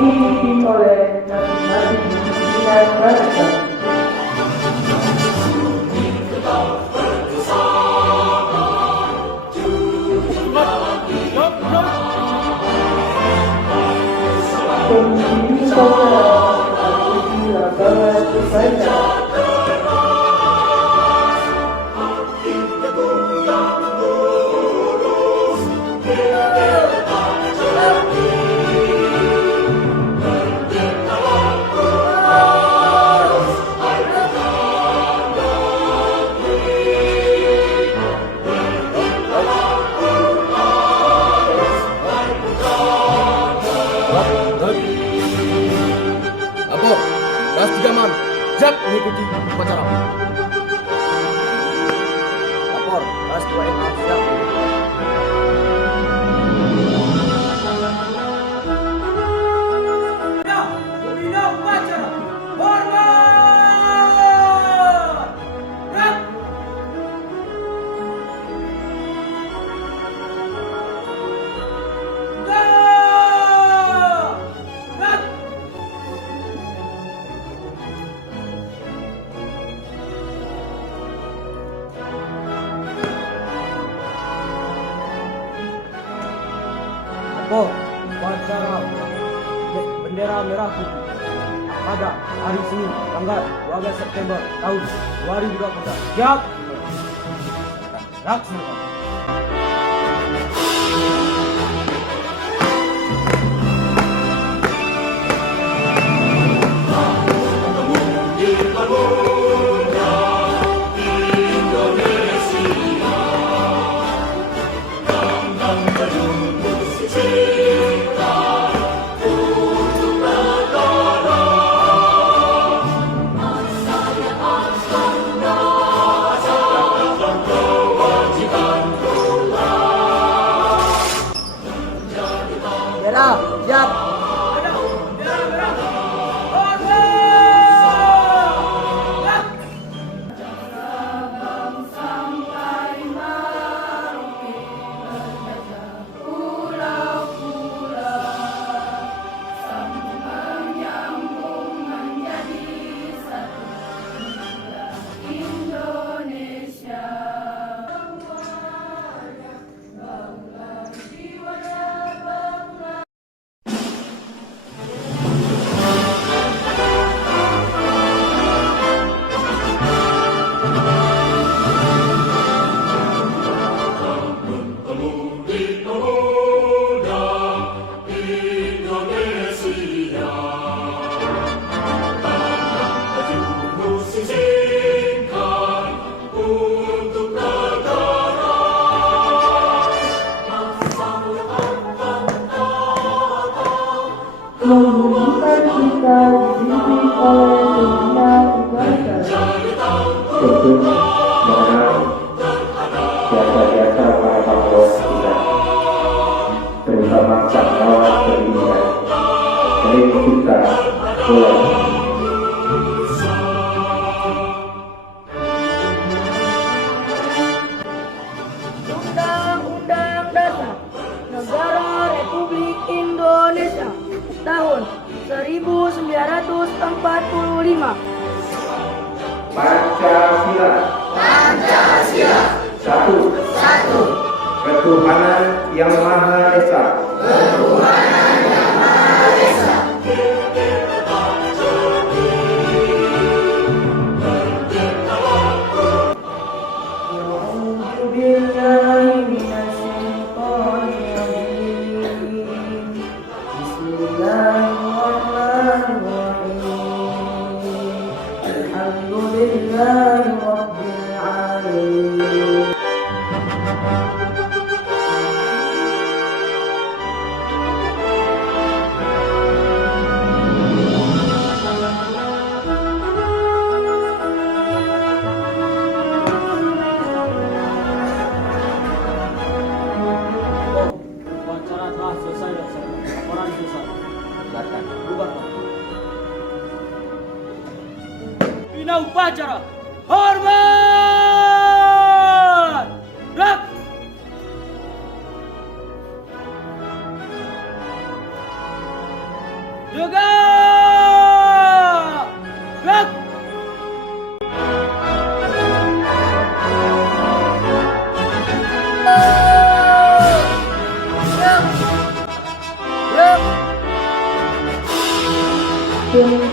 dipimpin oleh masing-masing pimpinan bangsa. Pemimpin upacara aktivis lapangan berbahasa. Siap mengikuti upacara. Lapor, kelas 2MA siap. Pembina upacara. Hormat! Rap! Upacara bendera merah putih pada hari Senin tanggal 12 September tahun 2024. Siap. Laksanakan. Siap. Menunjukkan kita dibimbing oleh pimpinan bangsa. Tentu mengenal jasa-jasa para pahlawan kita, terutama pahlawan pendidikan, baik kita pulang. Undang-Undang Dasar Negara Republik Indonesia tahun 1945. Pancasila. Satu. Ketuhanan yang Maha Esa. upacara. Hormat! Gerak! Juga! Gerak! Tunggu